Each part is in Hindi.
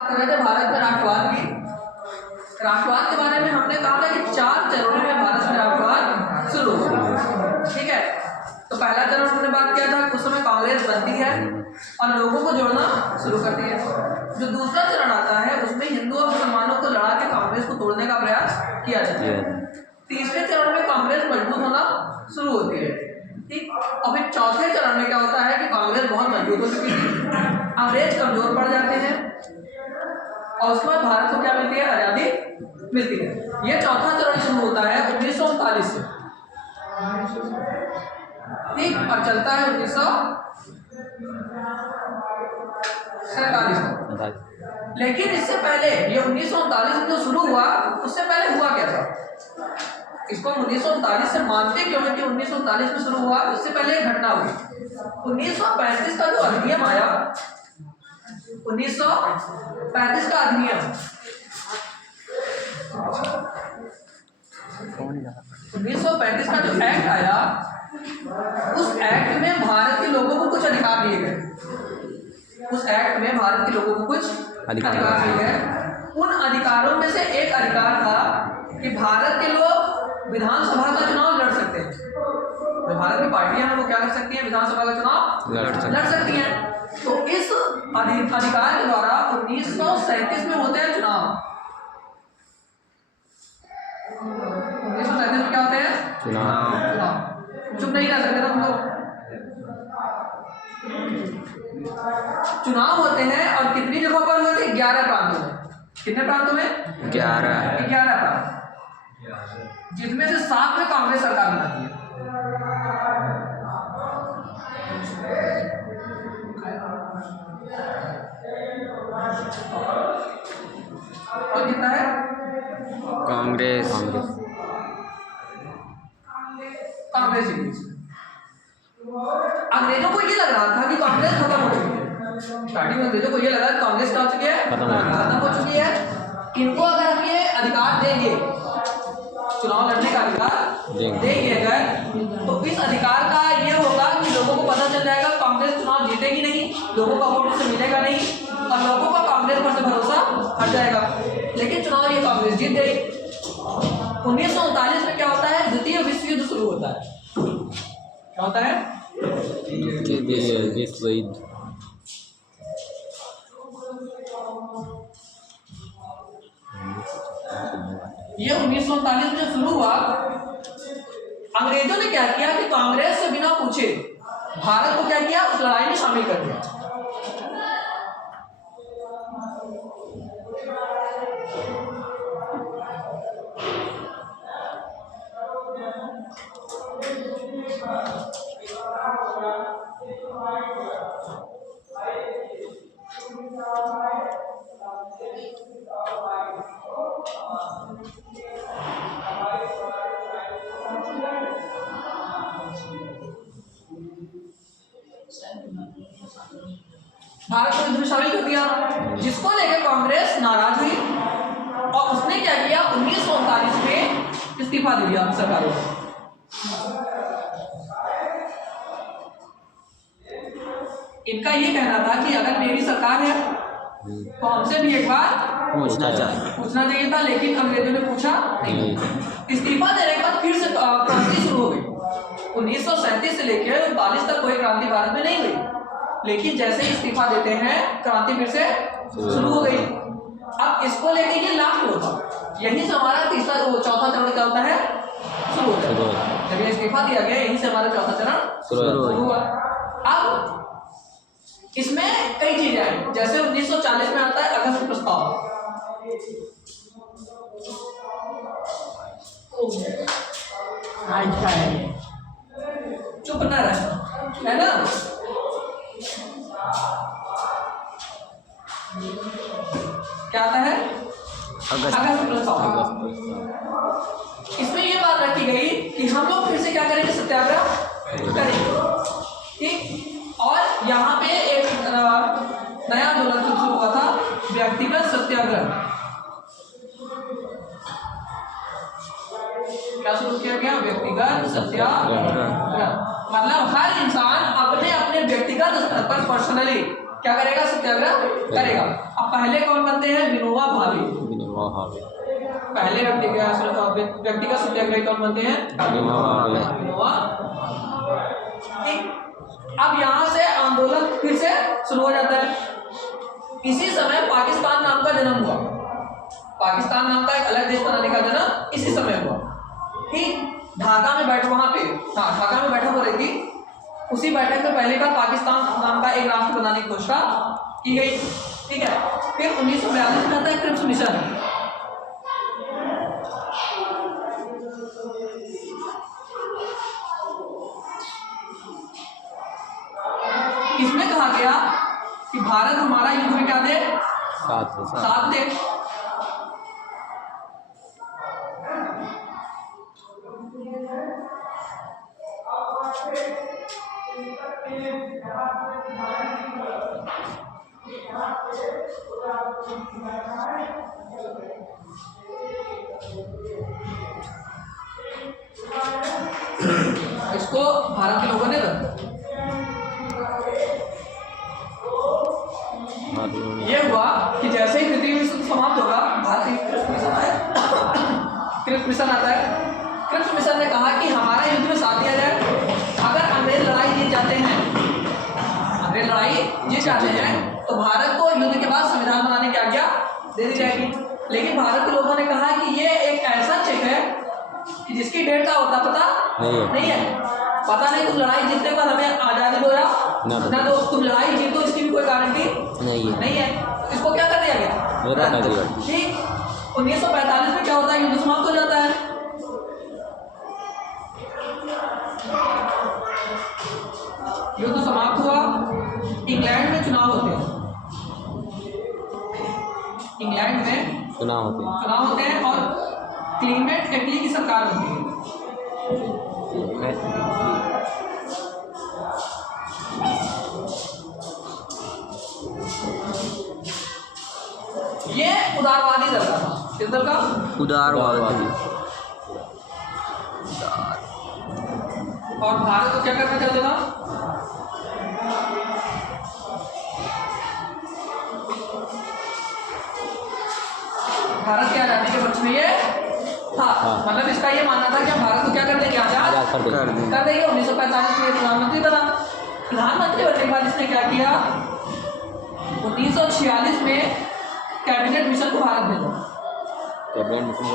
कर रहे थे भारत में राष्ट्रवाद की। राष्ट्रवाद के बारे में हमने कहा था कि 4 चरणों में भारत में राष्ट्रवाद शुरू हुआ। ठीक है, तो पहला चरण हमने बात किया था, उस समय कांग्रेस बनती है और लोगों को जोड़ना शुरू करती है। जो दूसरा चरण आता है उसमें हिंदू और मुसलमानों को लड़ा के कांग्रेस को तोड़ने का प्रयास किया जाता है। तीसरे चरण में कांग्रेस मजबूत होना शुरू होती है। ठीक, और फिर चौथे चरण में क्या होता है कि कांग्रेस बहुत मजबूत हो चुकी थी, अंग्रेज कमजोर पड़ जाते हैं और उसके बाद भारत को क्या मिलती है, आजादी मिलती है। ये चौथा चरण शुरू होता है 1939 से, ठीक, और चलता है 1947 तक। लेकिन इससे पहले ये 1939 में जो शुरू हुआ, उससे पहले हुआ क्या था? इसको 1939 से मानते क्यों है कि 1939 में शुरू हुआ? उससे पहले एक घटना हुई। 1935 का जो अधिनियम आया, 1935 का अधिनियम, 1935 का जो एक्ट आया, उस एक्ट में भारत के लोगों को कुछ अधिकार दिए गए। उस एक्ट में भारत के लोगों को कुछ अधिकार दिए गए। उन अधिकारों में से एक अधिकार था कि भारत के लोग विधानसभा का चुनाव लड़ सकते हैं। जो भारत की पार्टियां हैं वो क्या कर सकती हैं, विधानसभा का चुनाव लड़ सकती हैं। तो इस अधिकार के द्वारा 1937 में होते हैं चुनाव। 1937 में क्या होते हैं? चुनाव। चुप नहीं रह सकते ना हम लोग। चुनाव होते हैं और कितनी जगहों पर हुए थे? 11 प्रांतों में। कितने प्रांतों में? 11 प्रांत, जिसमें से 7 में कांग्रेस सरकार बनाती है। और कितना है? कांग्रेस अंग्रेजों को ये लग रहा था कि कांग्रेस खत्म हो चुकी है। स्टार्टिंग में अंग्रेजों को ये लगा कि कांग्रेस क्या हो चुकी है, खत्म हो चुकी है। इनको अगर हम ये अधिकार देंगे, चुनाव लड़ने का अधिकार देंगे अगर, तो इस अधिकार का ये होगा कि लोगों को पता चल जाएगा कांग्रेस चुनाव जीतेगी नहीं, लोगों का वोट उससे मिलेगा नहीं और लोगों का कांग्रेस पर से भरोसा हट जाएगा। लेकिन चुनाव ये कांग्रेस जीत गई। 1939 में क्या होता है? द्वितीय विश्व युद्ध शुरू होता है। क्या होता है? विश्व युद्ध। ये 1939 में शुरू हुआ। अंग्रेजों ने क्या किया कि कांग्रेस से बिना पूछे भारत को क्या किया, उस लड़ाई में शामिल कर दिया। भारत को युद्ध में शामिल कर दिया, जिसको लेकर कांग्रेस नाराज हुई और उसने क्या किया, 1939 में इस्तीफा दे दिया सरकार को। इनका ये कहना था कि अगर मेरी सरकार है तो हमसे भी एक बार पूछना चाहिए था, लेकिन अंग्रेजों ने पूछा नहीं। इस्तीफा देने के बाद फिर से क्रांति शुरू हो गई। 1937 से लेकर 39 तक कोई क्रांति भारत में नहीं हुई, लेकिन जैसे ही इस्तीफा देते हैं क्रांति फिर से शुरू हो गई। अब इसको लेके ये लास्ट होता, यहीं से हमारा चौथा चरण क्या होता है, शुरू होता है। जब ये इस्तीफा दिया गया, यहीं से हमारा चौथा चरण शुरू हुआ। अब इसमें कई चीजें आई, जैसे 1940 में आता है अगस्त प्रस्ताव। चुप ना रहे, है ना? क्या आता है? अगस्त प्रस्ताव। इसमें ये बात रखी गई कि हम लोग फिर से क्या करेंगे, सत्याग्रह करेंगे। ठीक, और यहाँ पे एक नया आंदोलन शुरू हुआ था, व्यक्तिगत सत्याग्रह। क्या शुरू किया गया? व्यक्तिगत सत्याग्रह। मतलब हर इंसान अपने अपने व्यक्तिगत स्तर पर पर्सनली क्या करेगा, सत्याग्रह करेगा। अब पहले कौन भावे। पहले व्यक्ति का सत्याग्रही कौन बनते हैं? विनोबा भावे। विनोबा। ठीक, अब यहाँ से आंदोलन फिर से शुरू हो जाता है। इसी समय पाकिस्तान नाम का जन्म हुआ। पाकिस्तान नाम का एक अलग देश बनाने का जन्म इसी समय हुआ। ठीक, ढाका में बैठ वहां पे ढाका में बैठक हो रही थी। उसी बैठक में पहली बार पाकिस्तान नाम का एक राष्ट्र बनाने की घोषणा की गई। ठीक है, फिर 1942 में आता है क्रिप्स मिशन। इसमें कहा गया कि भारत हमारा युद्ध में क्या दे? साथ दे। इसको भारत के लोगों ने ये हुआ कि जैसे ही पृथ्वी मिशन समाप्त होगा, भारत क्रिप्स मिशन आया। क्रिप्स मिशन आता है। क्रिप्स मिशन ने कहा कि हमारा युद्ध में साथ दिया जाए। अगर अंग्रेज लड़ाई जीत जाते हैं, तो भारत को युद्ध के बाद संविधान बनाने की आज्ञा दे दी जाएगी। लेकिन भारत के लोगों ने कहा कि ये एक ऐसा चेक है कि जिसकी डेट का होता पता नहीं है। पता नहीं, तुम लड़ाई जीतने पर हमें आज़ादी दो या ना दो, तुम लड़ाई जीतो इसकी भी कोई गारंटी नहीं है। तो इसको क्या कर दिया गया? ठीक, 1945 में क्या होता है? युद्ध समाप्त हो जाता है। युद्ध समाप्त हुआ। इंग्लैंड में चुनाव होते हैं। इंग्लैंड में चुनाव होते हैं और क्लीमेंट एटली की सरकार होती है। ये उदारवादी दल का था। किस दल का? उदारवादी। और भारत को क्या करना चाहता था? भारत की आजादी के पक्ष में ये था। मतलब इसका ये मानना था कि हम भारत को क्या कर देंगे? आजाद कर देंगे। 1945 में प्रधानमंत्री बना। प्रधानमंत्री बनने के बाद इसने क्या किया? 1946 में कैबिनेट मिशन को भारत भेजा। कैबिनेट मिशन को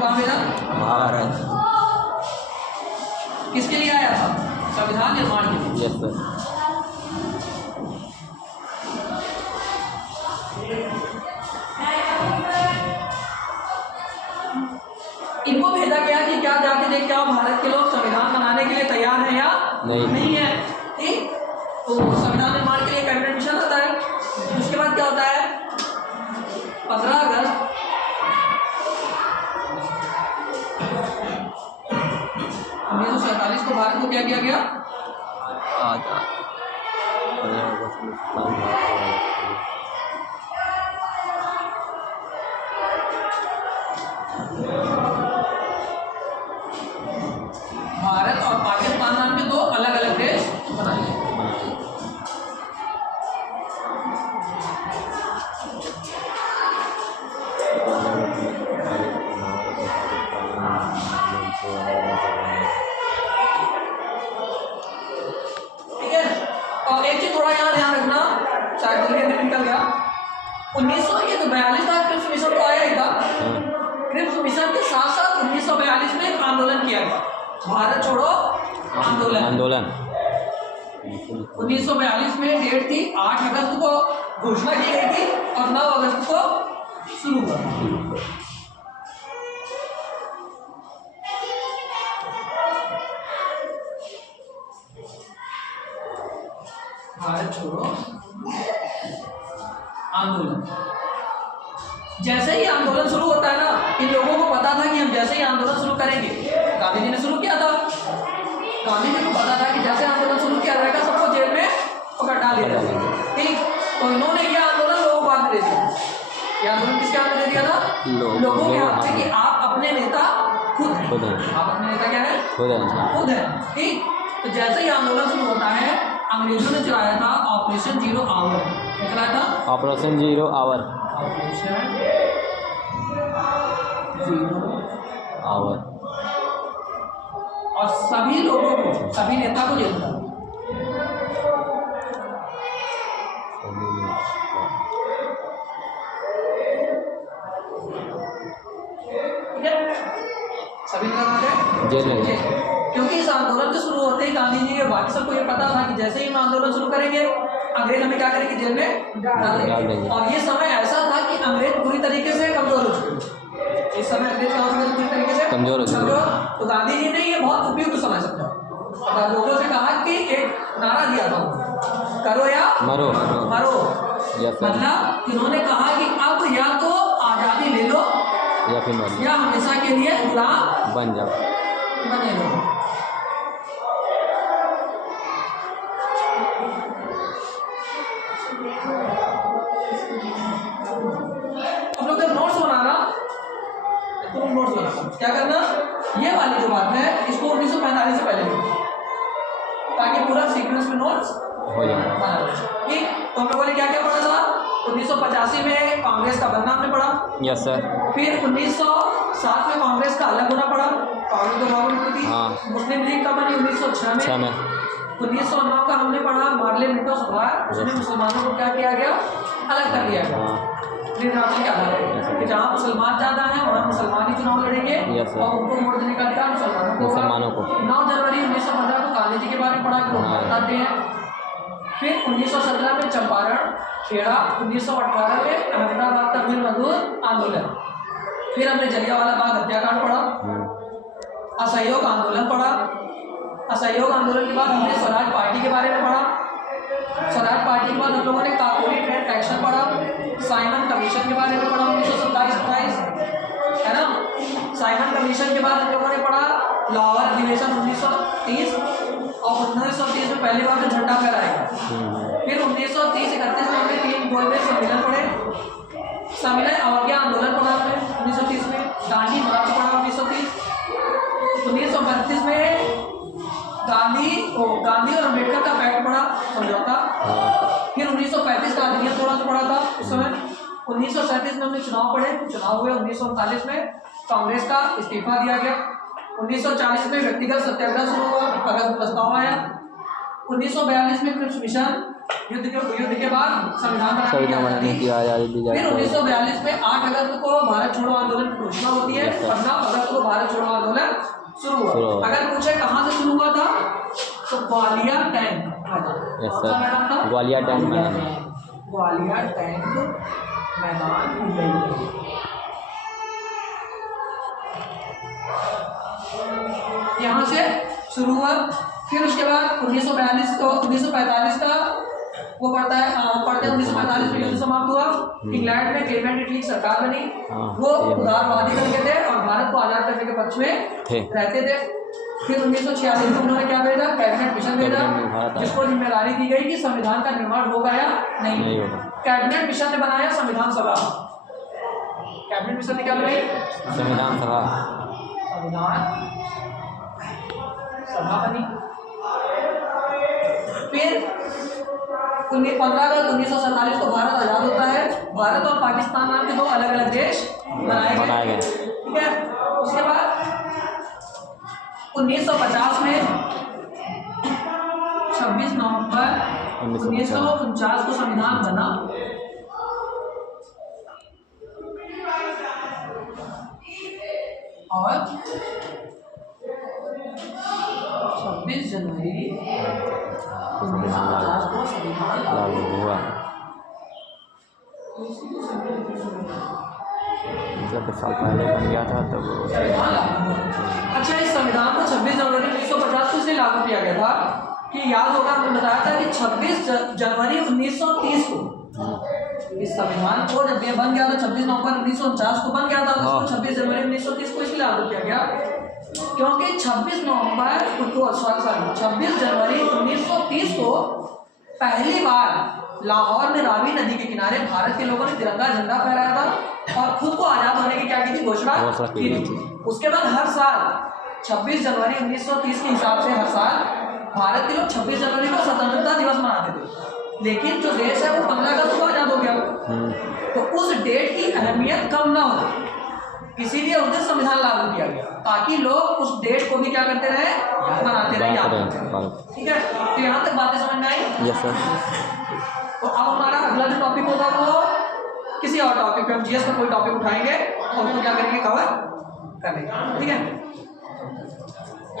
कहाँ भेजा? भारत। किसके लिए आया था? संविधान निर्माण के लिए। Yes sir. इनको भेजा गया कि क्या जाके देख क्या भारत के लोग संविधान बनाने के लिए तैयार हैं या नहीं है। ठीक, तो संविधान निर्माण के लिए कैबिनेट मिशन आता है। उसके बाद क्या होता है? 15 अगस्त 1947 को भारत को क्या किया गया? भारत और पाकिस्तान नाम के दो अलग अलग देश बनाए गए। ठीक है, और एक चीज थोड़ा यहाँ ध्यान रखना, शायद जल्दी निकल गया। 1942 था क्रिप्स मिशन तो आया ही था। क्रिप्स मिशन के साथ साथ 1942 में एक आंदोलन किया गया, भारत छोड़ो आंदोलन। 1942 में डेट थी 8 अगस्त को घोषणा की गई थी और 9 अगस्त को शुरू हुआ। भारत छोड़ो आंदोलन। जैसे ही आंदोलन शुरू होता है ना, इन लोगों को पता था कि हम जैसे ही आंदोलन शुरू करेंगे, गांधी जी ने शुरू किया था। गांधी जी को पता था कि जैसे आंदोलन शुरू किया जाएगा सबको जेल में पकड़ डाल दिया जाएगा। ठीक, तो इन्होंने यह आंदोलन लोगों को हाथ में दे दिया। यह आंदोलन किसके हाथ में दे दिया था? लोगों के हाथ में, कि आप अपने नेता खुद हैं। आप अपने नेता क्या है? खुद है। ठीक, तो जैसे ही आंदोलन शुरू होता है, अंग्रेजों ने चलाया था ऑपरेशन जीरो आवर निकला था। Operation zero hour operation zero hour और सभी लोगों को, सभी नेता को जेल था। ठीक है, सभी नेता थे जेल में गए। क्योंकि इस आंदोलन के शुरू होते ही गांधी जी के बाकी सबको ये पता था कि जैसे ही हम आंदोलन शुरू करेंगे अंग्रेज हमें क्या करेंगे, जेल में डाल देंगे। और ये समय ऐसा था कि अंग्रेज पूरी तरीके से कमजोर हो चुके। इस समय अंग्रेज क्या हो चुके पूरी तरीके से कमजोर हो चुके। तो गांधी जी ने ये बहुत उपयुक्त समय समझा और लोगों से कहा कि एक नारा दिया था, करो या मरो मरो। या फिर मतलब इन्होंने कहा कि अब या तो आज़ादी ले लो या फिर मरो या हमेशा के लिए गुलाम बन जाओ। बने रहो। तुम लोग जब नोट्स बनाना, तुम नोट्स बनाना क्या करना, ये वाली जो बात है इसको 1945 से पहले लिखो ताकि पूरा सीक्वेंस में नोट्स हो जाए। बना। ठीक, तो हम लोगों ने क्या क्या पढ़ा था। 1985 में कांग्रेस का बनना हमने पढ़ा। Yes sir. फिर 1907 में कांग्रेस का अलग होना पड़ा, कांग्रेस तो गवर्नमेंट थी। हाँ। मुस्लिम लीग का बनी 1906 में। 1909 का हमने पढ़ा मार्लिन-मिंटो सुधार, उसमें मुसलमानों को क्या किया गया, अलग कर दिया गया निर्वाचन के आधार पर कि जहाँ मुसलमान ज़्यादा हैं वहाँ मुसलमान ही चुनाव लड़ेंगे और उनको वोट देने का अधिकार मुसलमानों को। 9 जनवरी 1915 को गांधी जी के बारे में पढ़ा कि वो बताते हैं। फिर 1917 में चंपारण खेड़ा, 1918 में अहमदाबाद का मिल मजदूर आंदोलन। फिर हमने जलियांवाला बाग हत्याकांड पढ़ा, असहयोग आंदोलन पढ़ा। असहयोग आंदोलन के बाद हमने स्वराज पार्टी के बारे में पढ़ा। स्वराज पार्टी के बाद हम लोगों ने काकोरी ट्रेड एक्शन पढ़ा, साइमन कमीशन के बारे में पढ़ा 1927-28, है ना। साइमन कमीशन के बाद हम लोगों ने पढ़ा लाहौर अधिवेशन 1930 और 1930 में पहली बार तो झंडा फहराया। फिर 1930-31 में हमने 3 गोलमेज सम्मेलन पढ़े। सम्मेलन अवज्ञा आंदोलन पढ़ा हमने 1930 में। दांडी मार्च पढ़ा 1930। 1932 में गांधी और अम्बेडकर का पैक्ट पढ़ा, समझौता। फिर 1935 का अधिनियम थोड़ा सा पढ़ा था उस समय। 1937 में हमने चुनाव पढ़े, चुनाव हुए। 1939 में कांग्रेस का इस्तीफा दिया गया। 1940 में व्यक्तिगत सत्याग्रह शुरू हुआ, अगस्त प्रस्ताव आया। 1942 में क्रिप्स मिशन, युद्ध के बाद संविधान बनाने की आज़ादी दी जाती है। फिर 1942 में 8 अगस्त को भारत छोड़ो आंदोलन की घोषणा होती है। 15 अगस्त को भारत छोड़ो आंदोलन शुरू हुआ। अगर पूछे कहाँ से शुरू हुआ था तो ग्वालियर टैंक मैदान था। ग्वालियर टैंक मैदान, ग्वालियर टैंक मैदान। यहाँ से शुरू हुआ। फिर उसके बाद 1945 का वो पढ़ते हैं 1945 में युद्ध समाप्त हुआ। इंग्लैंड में क्लेमेंट इटली की सरकार बनी। वो उदारवादी करके थे और भारत को आजाद करने के पक्ष में रहते थे। फिर 1986 में उन्होंने क्या भेजा, कैबिनेट मिशन भेजा, जिसको जिम्मेदारी दी गई कि संविधान का निर्माण होगा या नहीं होगा। कैबिनेट मिशन ने बनाया संविधान सभा। कैबिनेट मिशन ने क्या बनाई, संविधान सभा बनी। फिर 15 अगस्त 1947 को भारत आजाद होता है। भारत और पाकिस्तान नाम के 2 अलग अलग देश बनाए गए। ठीक है, उसके बाद 1950 में 26 नवंबर 1949 को संविधान बना। और 26 जनवरी 1950 को संविधान लागू हुआ। जब साल पहले बन गया था तब संविधान लागू हुआ। अच्छा, इस संविधान को 26 जनवरी 1950 को इसलिए लागू किया गया था कि याद होगा हमने बताया था कि 26 जनवरी 1930 को इस संविधान को जब ये बन गया था 26 नवंबर 1949 को बन गया था, तो 26 जनवरी 1930 को इसलिए लागू किया गया क्योंकि 26 जनवरी 1930 को पहली बार लाहौर में रावी नदी के किनारे भारत के लोगों ने तिरंगा झंडा फहराया था और खुद को आजाद होने की क्या की थी, घोषणा की थी। उसके बाद हर साल 26 जनवरी 1930 के हिसाब से हर साल भारत के लोग 26 जनवरी को स्वतंत्रता दिवस मनाते थे। लेकिन जो देश है वो 15 अगस्त को आज़ाद हो गया, तो उस डेट की अहमियत कम ना हो, इसीलिए उस दिन संविधान लागू किया गया, ताकि लोग उस डेट को भी क्या करते रहे, मनाते रहे, याद करते रहे। ठीक है, तो यहाँ तक बातें समझ में आई? Yes sir. तो अब हमारा अगला जो टॉपिक होगा वो किसी और टॉपिक पे, हम जीएस का कोई टॉपिक उठाएंगे और उसको क्या करेंगे, कवर कर लेंगे। ठीक है।